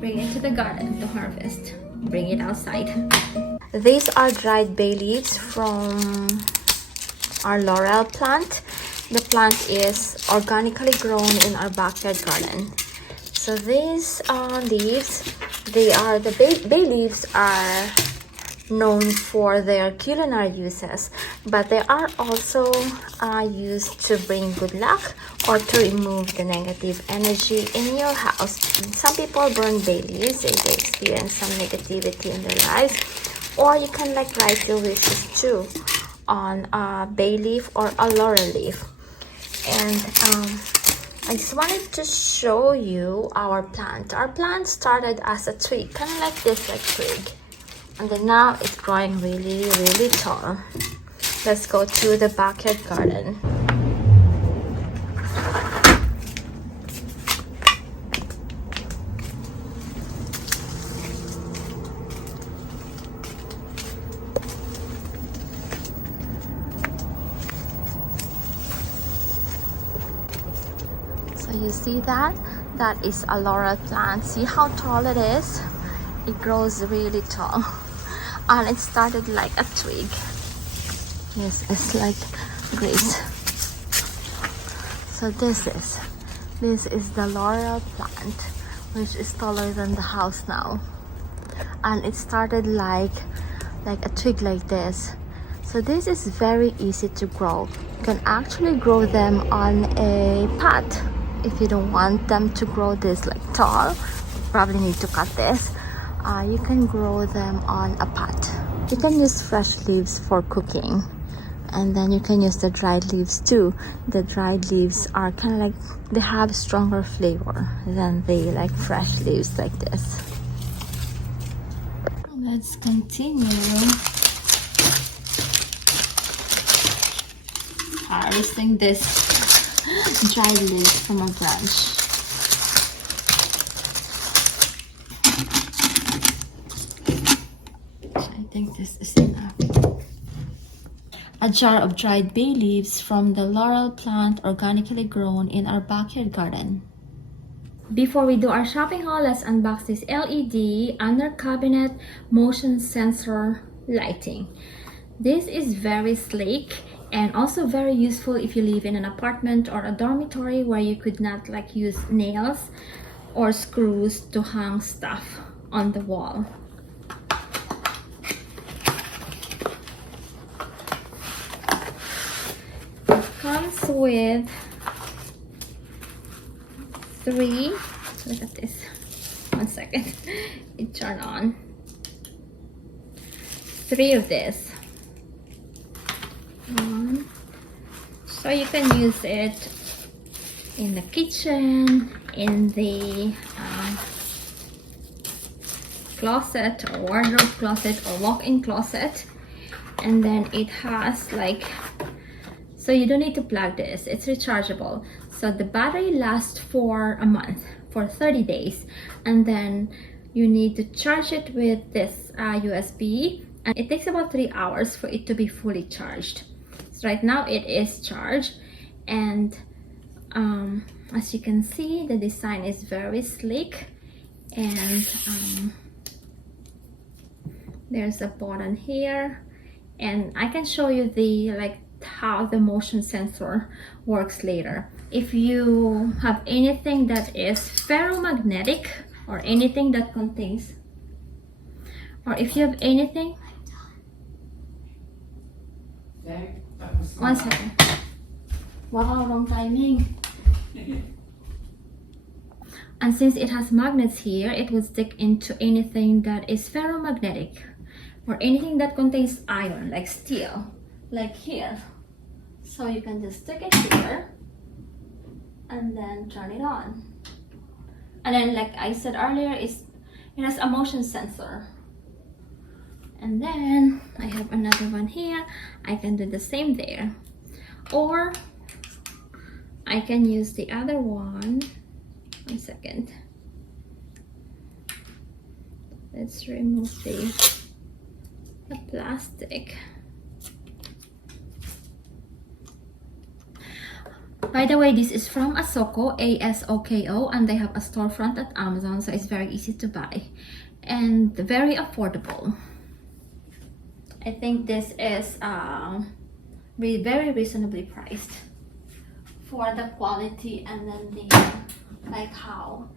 bring it to the garden to harvest. Bring it outside. These are dried bay leaves from our laurel plant. The plant is organically grown in our backyard garden. So these leaves, the bay leaves are known for their culinary uses, but they are also used to bring good luck or to remove the negative energy in your house. Some people burn bay leaves if they experience some negativity in their lives, or you can like write your wishes too on a bay leaf or a laurel leaf. And I just wanted to show you our plant. Our plant started as a twig, kind of like this, like twig. And then now it's growing really, really tall. Let's go to the backyard garden. So you see that? That is a laurel plant. See how tall it is? It grows really tall. And it started like a twig. Yes, it's like this. So this is the laurel plant, which is taller than the house now. And it started like a twig like this. So this is very easy to grow. You can actually grow them on a pot. If you don't want them to grow this like tall, you probably need to cut this. You can grow them on a pot. You can use fresh leaves for cooking, and then you can use the dried leaves too. The dried leaves are kind of like, they have stronger flavor than the like fresh leaves like this. Let's continue harvesting this dried leaves from a branch. I think this is enough. A jar of dried bay leaves from the laurel plant organically grown in our backyard garden. Before we do our shopping haul, let's unbox this LED under cabinet motion sensor lighting. This is very sleek and also very useful if you live in an apartment or a dormitory where you could not like use nails or screws to hang stuff on the wall. Comes with 3, look at this, 1 second, it turned on, 3 of this. So you can use it in the kitchen, in the closet or wardrobe closet or walk-in closet. And then it has like, so you don't need to plug this, it's rechargeable. So the battery lasts for a month, for 30 days. And then you need to charge it with this USB, and it takes about 3 hours for it to be fully charged. So right now it is charged, and as you can see, the design is very sleek, and there's a button here, and I can show you the how the motion sensor works later. If you have anything that is ferromagnetic or anything that contains, or if you have anything, 1 second. Wow, wrong timing. And since it has magnets here, it will stick into anything that is ferromagnetic or anything that contains iron, like steel, like here. So you can just stick it here and then turn it on. And then, like I said earlier, it has a motion sensor. And then I have another one here. I can do the same there, or I can use the other one. 1 second. Let's remove the plastic. By the way, this is from ASOKO, ASOKO, and they have a storefront at Amazon, so it's very easy to buy and very affordable. I think this is very reasonably priced for the quality, and then the like how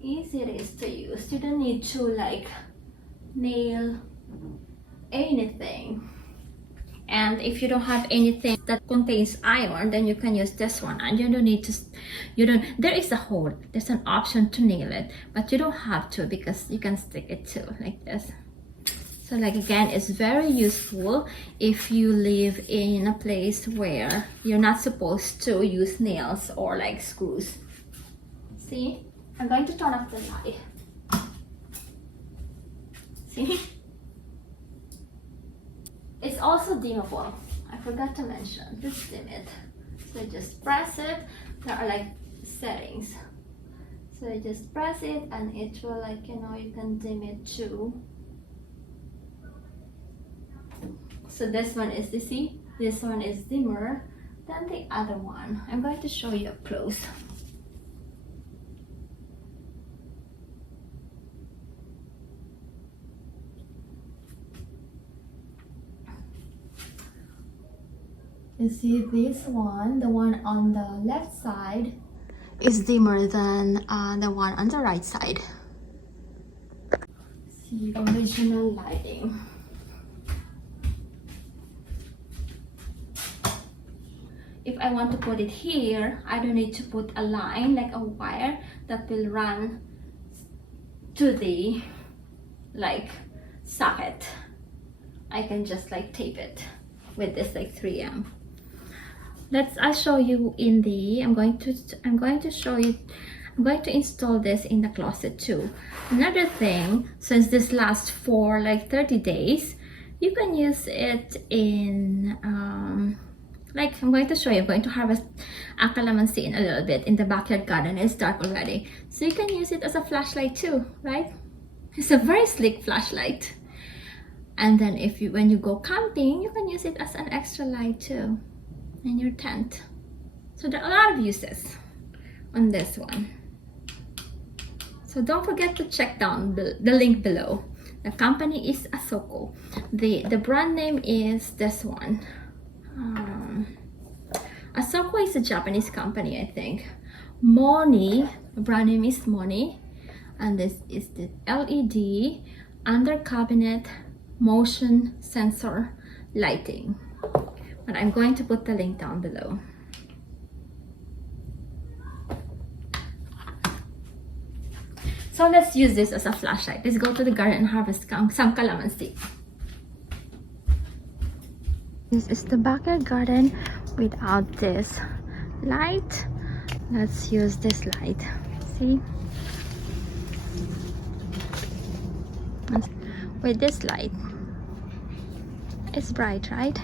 easy it is to use. You don't need to like nail anything. And if you don't have anything that contains iron, then you can use this one, and you don't need to, there is a hole, there's an option to nail it, but you don't have to, because you can stick it too like this. So like again, it's very useful if you live in a place where you're not supposed to use nails or like screws. See, I'm going to turn off the light. See, it's also dimmable. I forgot to mention, just dim it. So just press it. There are like settings. So you just press it and it will like, you can dim it too. So this one is, you see, this one is dimmer than the other one. I'm going to show you up close. You see this one, the one on the left side is dimmer than the one on the right side. See, original lighting. If I want to put it here, I don't need to put a line, like a wire that will run to the like socket. I can just like tape it with this like 3M. I'll show you in the, I'm going to show you, I'm going to install this in the closet too. Another thing, since this lasts for like 30 days, you can use it in, like I'm going to show you, I'm going to harvest a calamansi in a little bit in the backyard garden. It's dark already. So you can use it as a flashlight too, right? It's a very sleek flashlight. And then when you go camping, you can use it as an extra light too in your tent. So there are a lot of uses on this one. So don't forget to check down the link below. The company is ASOKO. The brand name is this one. ASOKO is a Japanese company, I think. Moni, the brand name is Moni, and this is the LED Under Cabinet motion sensor lighting. But I'm going to put the link down below. So let's use this as a flashlight. Let's go to the garden and harvest some calamansi. This is the backyard garden without this light. Let's use this light. See? With this light, it's bright, right?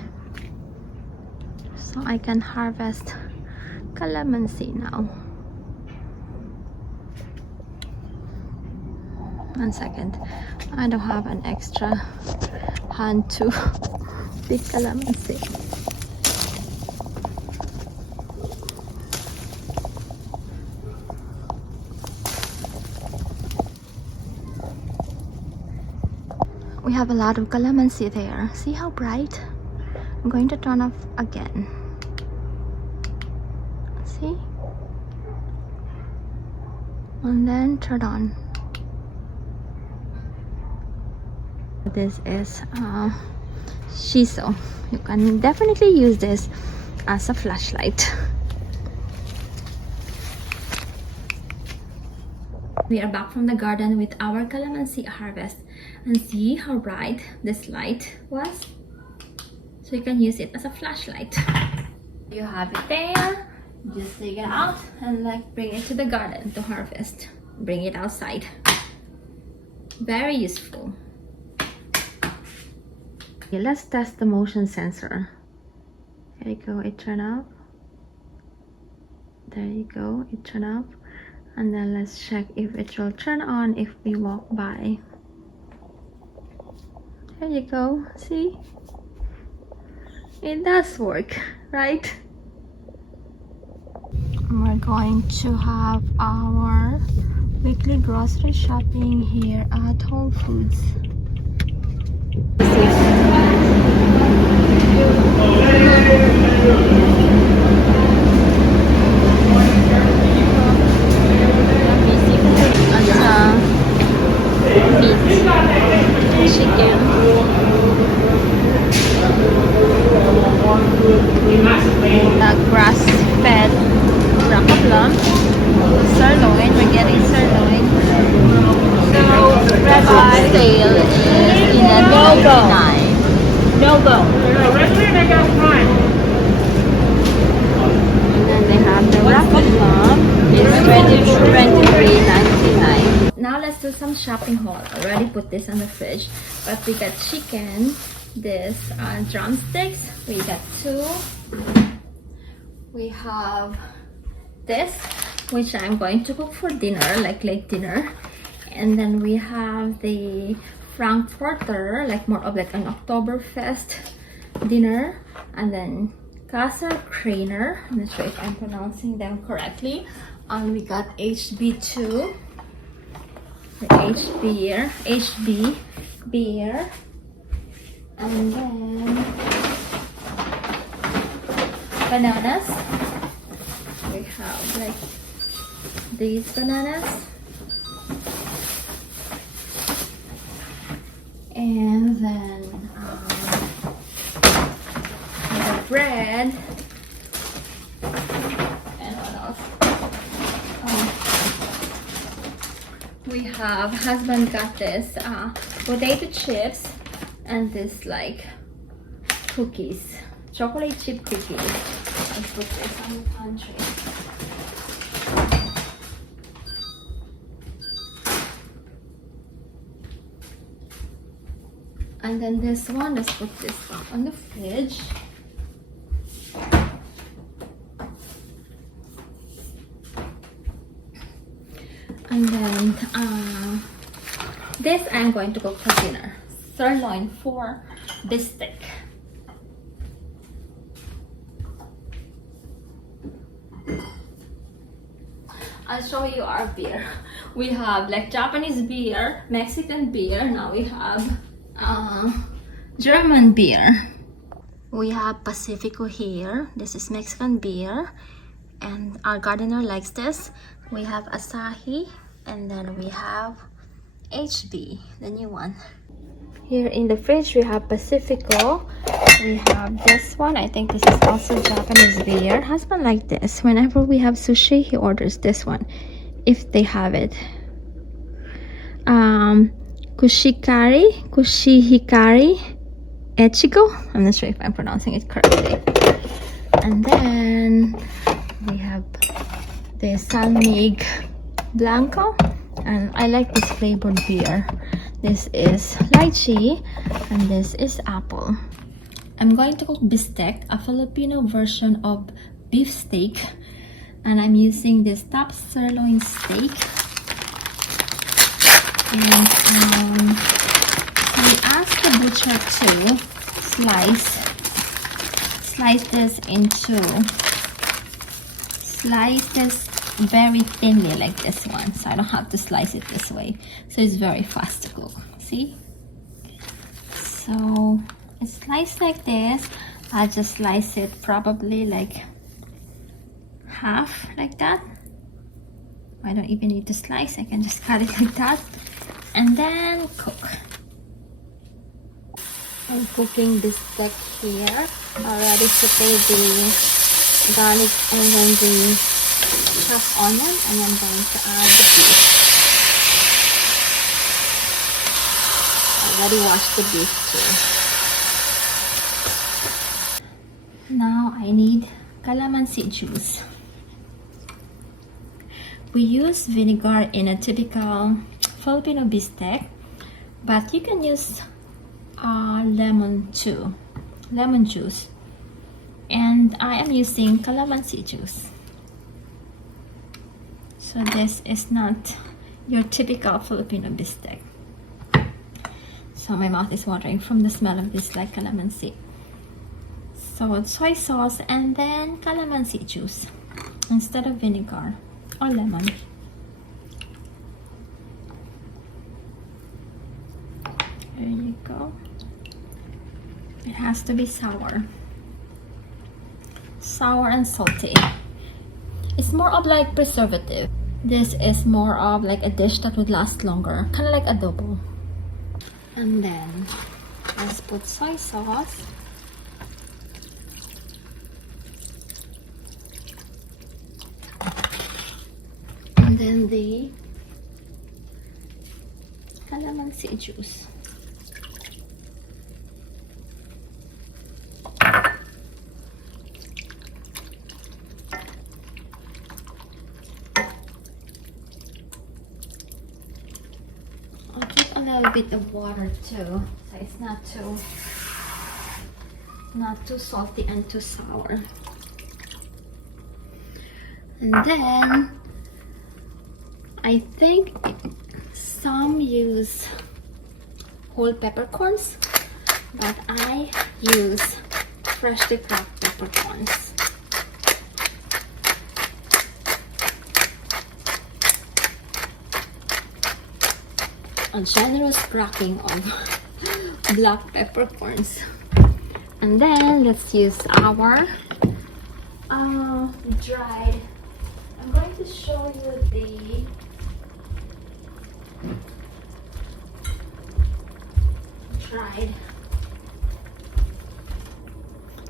So I can harvest calamansi now. 1 second, I don't have an extra hand to pick calamansi. We have a lot of calamansi there. See how bright? I'm going to turn off again. See? And then turn on. This is shiso. You can definitely use this as a flashlight. We are back from the garden with our calamansi harvest, and see how bright this light was. So you can use it as a flashlight. You have it there. Just take it out and like bring it to the garden to harvest. Bring it outside. Very useful. Okay, let's test the motion sensor. There you go, it turned up. There you go, it turned up. And then let's check if it will turn on if we walk by. There you go, see? It does work, right? We're going to have our weekly grocery shopping here at Whole Foods. Meat, chicken, the grass-fed racaplam, sirloin. We're getting sirloin. So ribeye sale is $11.99. No bone. Regular and I got prime. And then they have the racaplam. It's $23.99. Now let's do some shopping haul. I already put this on the fridge, but we got chicken, this drumsticks, we got 2. We have this, which I'm going to cook for dinner, like late dinner. And then we have the Frankfurter, like more of like an Oktoberfest dinner. And then Kaiserkrainer, I'm not sure if I'm pronouncing them correctly. And we got HB2, the HB beer. And then bananas. We have like these bananas. And then the bread. And what else? We have, husband got this potato chips and this like cookies, chocolate chip cookies. Let's put this on the pantry. And then this one, let's put this one on the fridge. And then this I'm going to cook for dinner. Sirloin for bistek. I'll show you our beer. We have like Japanese beer, Mexican beer. Now we have German beer. We have Pacifico here. This is Mexican beer, and our gardener likes this. We have Asahi, and then we have HB, the new one. Here in the fridge we have Pacifico. We have this one. I think this is also Japanese beer. Husband like this. Whenever we have sushi, he orders this one, if they have it. Kushihikari Echigo. I'm not sure if I'm pronouncing it correctly. And then we have the Salmig Blanco, and I like this flavored beer. This is lychee and this is apple. I'm going to cook bistek, a Filipino version of beef steak, and I'm using this top sirloin steak. And we asked the butcher to slice this very thinly like this one, so I don't have to slice it this way, so it's very fast to cook. See, so it's sliced like this. I'll just slice it probably like half like that. I don't even need to slice, I can just cut it like that and then cook. I'm cooking this steak here. Already sauteed the garlic and then the chopped onion, and I'm going to add the beef. I already washed the beef too. Now I need calamansi juice. We use vinegar in a typical Filipino bistek, but you can use lemon too, lemon juice, and I am using calamansi juice. So this is not your typical Filipino bistek. So my mouth is watering from the smell of this like calamansi. So soy sauce and then calamansi juice. instead of vinegar or lemon. There you go. It has to be sour. Sour and salty. It's more of like preservative. This is more of like a dish that would last longer, kind of like adobo. And then let's put soy sauce. And then the calamansi juice. I'll keep a little bit of water too, so it's not too salty and too sour. And then I think some use whole peppercorns, but I use freshly cracked peppercorns. A generous cracking of black peppercorns. And then let's use our dried. I'm going to show you the dried.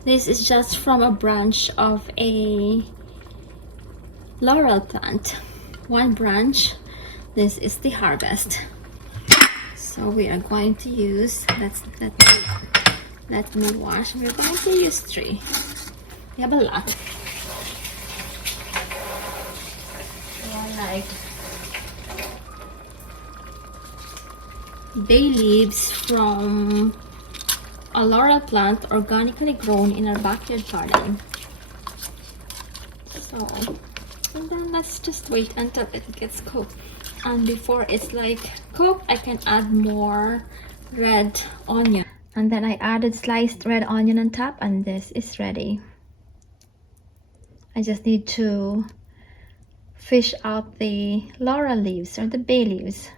This is just from a branch of a laurel plant. One branch. This is the harvest. So we are going to use, let me wash. We're going to use 3. We have a lot. Like bay leaves from a laurel plant organically grown in our backyard garden. So, and then let's just wait until it gets cooked. And before it's like cooked, I can add more red onion. And then I added sliced red onion on top, and this is ready. I just need to fish out the laurel leaves or the bay leaves.